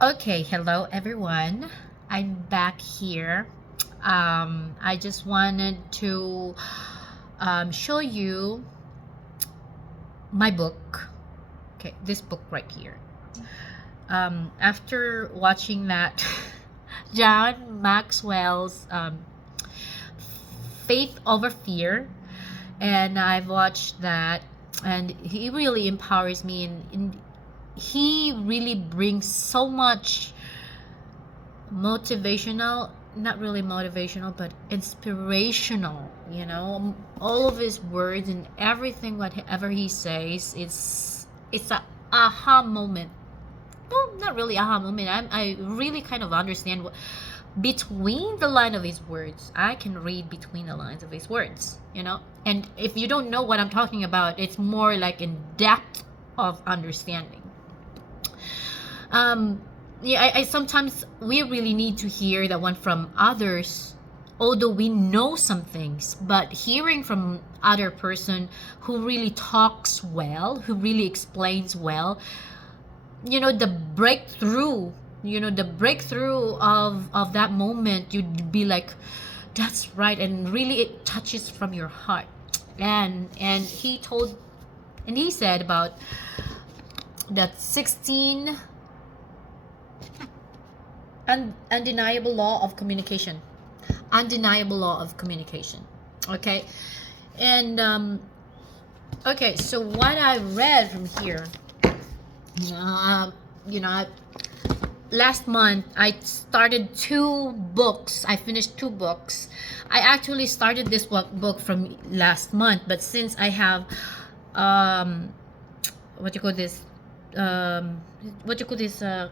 Okay, hello everyone. I'm back here. I just wanted to show you my book. Okay, this book right here. After watching that John Maxwell's Faith Over Fear, and I've watched that, and he really empowers me, and he really brings so much motivational, not really motivational, but inspirational, all of his words and everything whatever he says, it's a aha moment. Well, not really aha moment. I really kind of understand what between the line of his words. I can read between the lines of his words. And if you don't know what I'm talking about, it's more like in depth of understanding. Yeah, I sometimes we really need to hear that one from others, although we know some things, but hearing from other person who really talks well, who really explains well, the breakthrough, the breakthrough of that moment, you'd be like, that's right, and really it touches from your heart. And he said about that 16 undeniable law of communication. Undeniable law of communication. Okay. And okay, so what I read from here, uh, you know last month I started 2 books. I finished 2 books. I actually started this book from last month, but since I have what you call this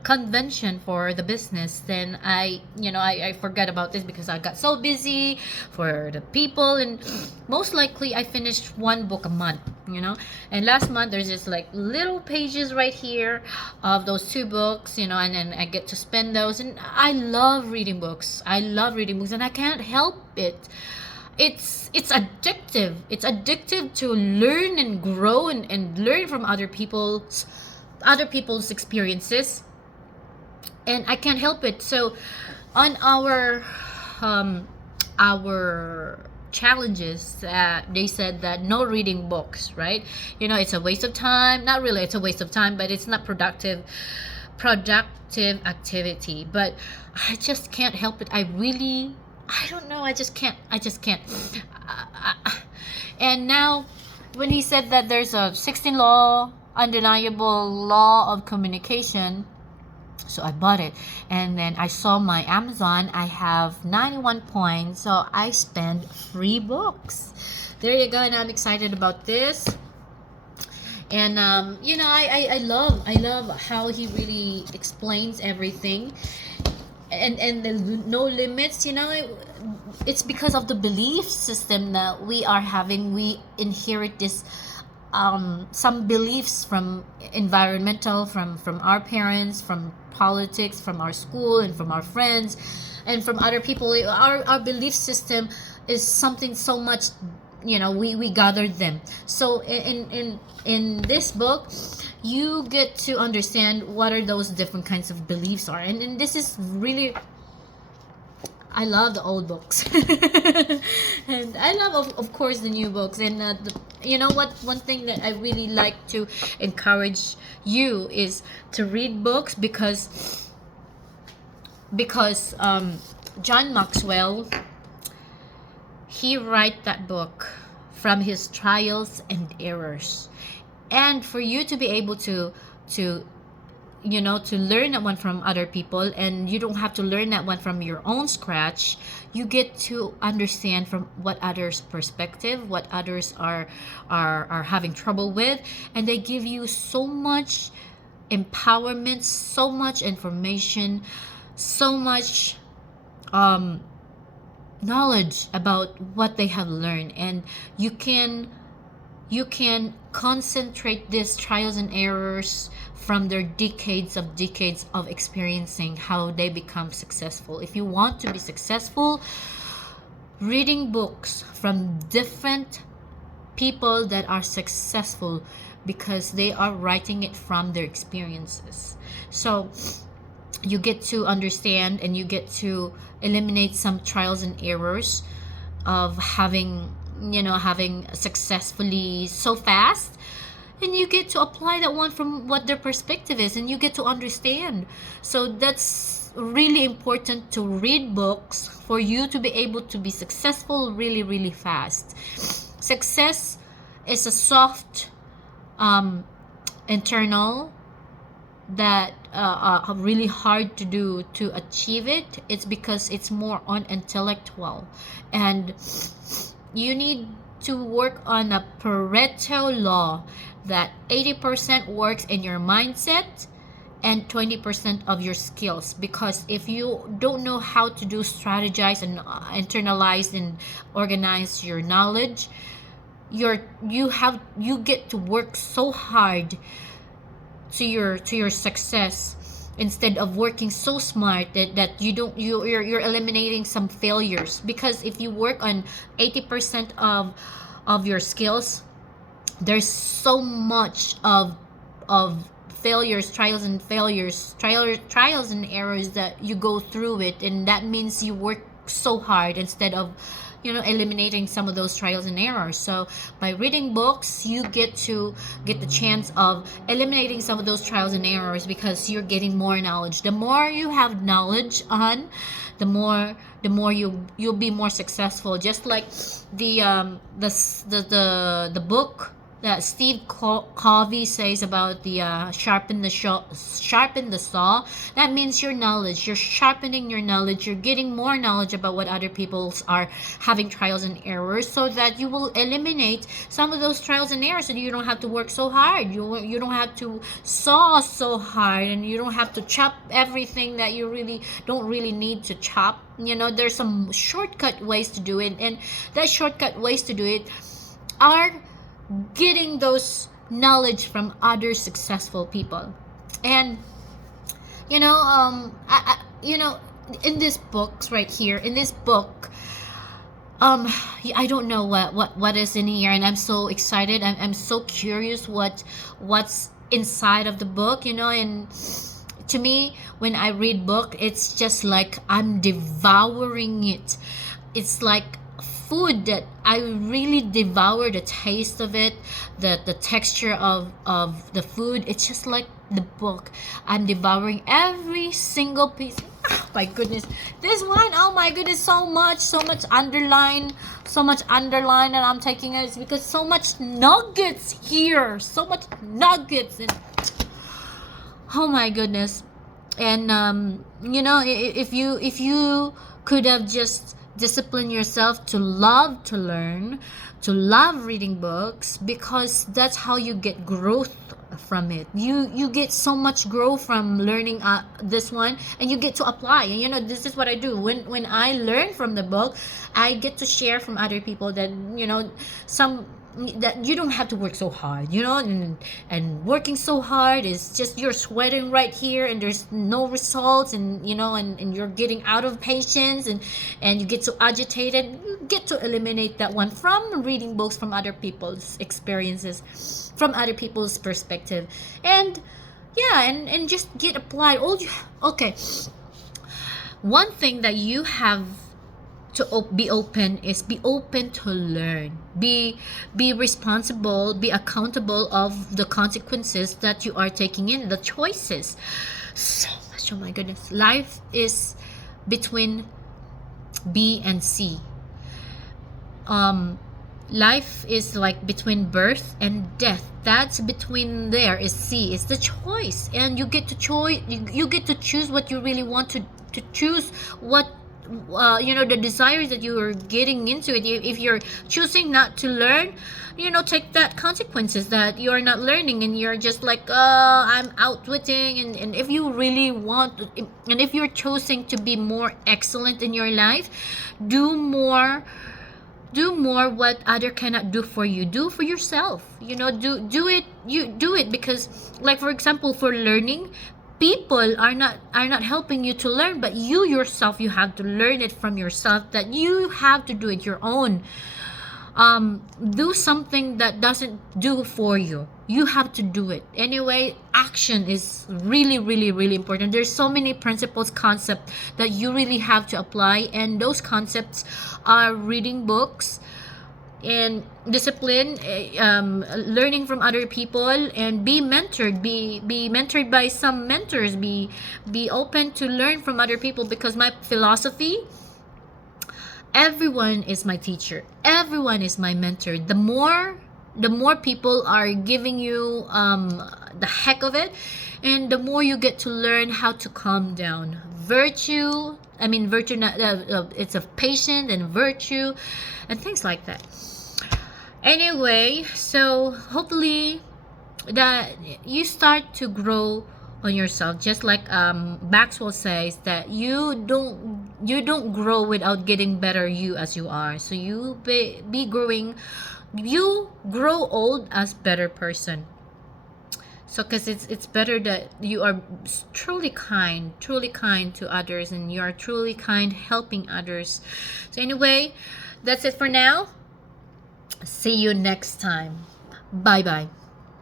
convention for the business, then I forget about this because I got so busy for the people, and most likely I finished 1 book a month. And last month there's just like little pages right here of those 2 books, and then I get to spend those, and I love reading books. And I can't help it. It's addictive. It's addictive to learn and grow and learn from other people's experiences, and I can't help it. So on our challenges, they said that no reading books, right? It's a waste of time. Not really, it's a waste of time, but it's not productive activity. But I just can't help it. I don't know, I just can't. And now when he said that there's a 16 law, undeniable law of communication, so I bought it, and then I saw my Amazon, I have 91 points, so I spent 3 books. There you go, and I'm excited about this. And I love how he really explains everything, and the no limits. It's because of the belief system that we are having. We inherit this some beliefs from environmental, from our parents, from politics, from our school, and from our friends, and from other people. Our belief system is something so much, we gathered them. So in this book, you get to understand what are those different kinds of beliefs are, and this is really, I love the old books. And I love, of course, the new books. And you know what, one thing that I really like to encourage you is to read books, because John Maxwell, he write that book from his trials and errors, and for you to be able to learn that one from other people, and you don't have to learn that one from your own scratch. You get to understand from what others perspective, what others are having trouble with, and they give you so much empowerment, so much information, so much knowledge about what they have learned. And you can concentrate these trials and errors from their decades of experiencing how they become successful. If you want to be successful, reading books from different people that are successful, because they are writing it from their experiences. So you get to understand and you get to eliminate some trials and errors of having successfully so fast, and you get to apply that one from what their perspective is, and you get to understand. So that's really important, to read books for you to be able to be successful really, really fast. Success is a soft internal that really hard to do to achieve it. It's because it's more on intellectual, and you need to work on a Pareto law, that 80% works in your mindset and 20% of your skills. Because if you don't know how to do strategize and internalize and organize your knowledge, you get to work so hard to your success, instead of working so smart that you're eliminating some failures. Because if you work on 80% of your skills, there's so much of failures, trials and errors that you go through it, and that means you work so hard instead of eliminating some of those trials and errors. So by reading books, you get the chance of eliminating some of those trials and errors, because you're getting more knowledge. The more you have knowledge on, the more you'll be more successful. Just like the book that Steve Covey says about the sharpen the saw. That means your knowledge. You're sharpening your knowledge. You're getting more knowledge about what other people are having trials and errors, so that you will eliminate some of those trials and errors, and you don't have to work so hard. You don't have to saw so hard, and you don't have to chop everything that you really don't really need to chop. There's some shortcut ways to do it, and that shortcut ways to do it are getting those knowledge from other successful people. And in this books right here, in this book, I don't know what is in here, and I'm so excited. I'm so curious what's inside of the book. And to me, when I read book, it's just like I'm devouring it. It's like food that I really devour the taste of it, the texture of the food. It's just like the book. I'm devouring every single piece. Oh my goodness, this one, oh my goodness, so much underline, and I'm taking it. It's because so much nuggets here, and oh my goodness. And if you could have just discipline yourself to love to learn, to love reading books, because that's how you get growth from it. You get so much growth from learning this one, and you get to apply. And this is what I do when I learn from the book. I get to share from other people that some that you don't have to work so hard, and working so hard is just you're sweating right here, and there's no results, and and you're getting out of patience, and you get so agitated. You get to eliminate that one from reading books from other people's experiences, from other people's perspective, and and just get applied. Okay, one thing that you have to be open to learn, be responsible, be accountable of the consequences that you are taking in, the choices. So much, oh my goodness. Life is between B and C. Life is like between birth and death. That's between there is C. It's the choice, and you get to you get to choose what you really want to choose, what the desires that you are getting into it. If you're choosing not to learn, take that consequences that you are not learning, and you're just like I'm outwitting. And if you really want, and if you're choosing to be more excellent in your life, do more what other cannot do for you. Do for yourself. Do it. You do it because, like, for example, for learning, people are not helping you to learn, but you yourself, you have to learn it from yourself, that you have to do it your own do something that doesn't do for you. You have to do it anyway. Action is really, really, really important. There's so many principles, concepts that you really have to apply, and those concepts are reading books and discipline, learning from other people, and be mentored, be mentored by some mentors, be open to learn from other people, because my philosophy, everyone is my teacher, everyone is my mentor. The more people are giving you the heck of it, and the more you get to learn how to calm down. Virtue, not, it's of patience and virtue and things like that. Anyway, so hopefully that you start to grow on yourself, just like Maxwell says, that you don't grow without getting better you as you are. So you be growing, you grow old as better person. So because it's better that you are truly kind to others, and you are truly kind helping others. So anyway, that's it for now. See you next time. Bye bye.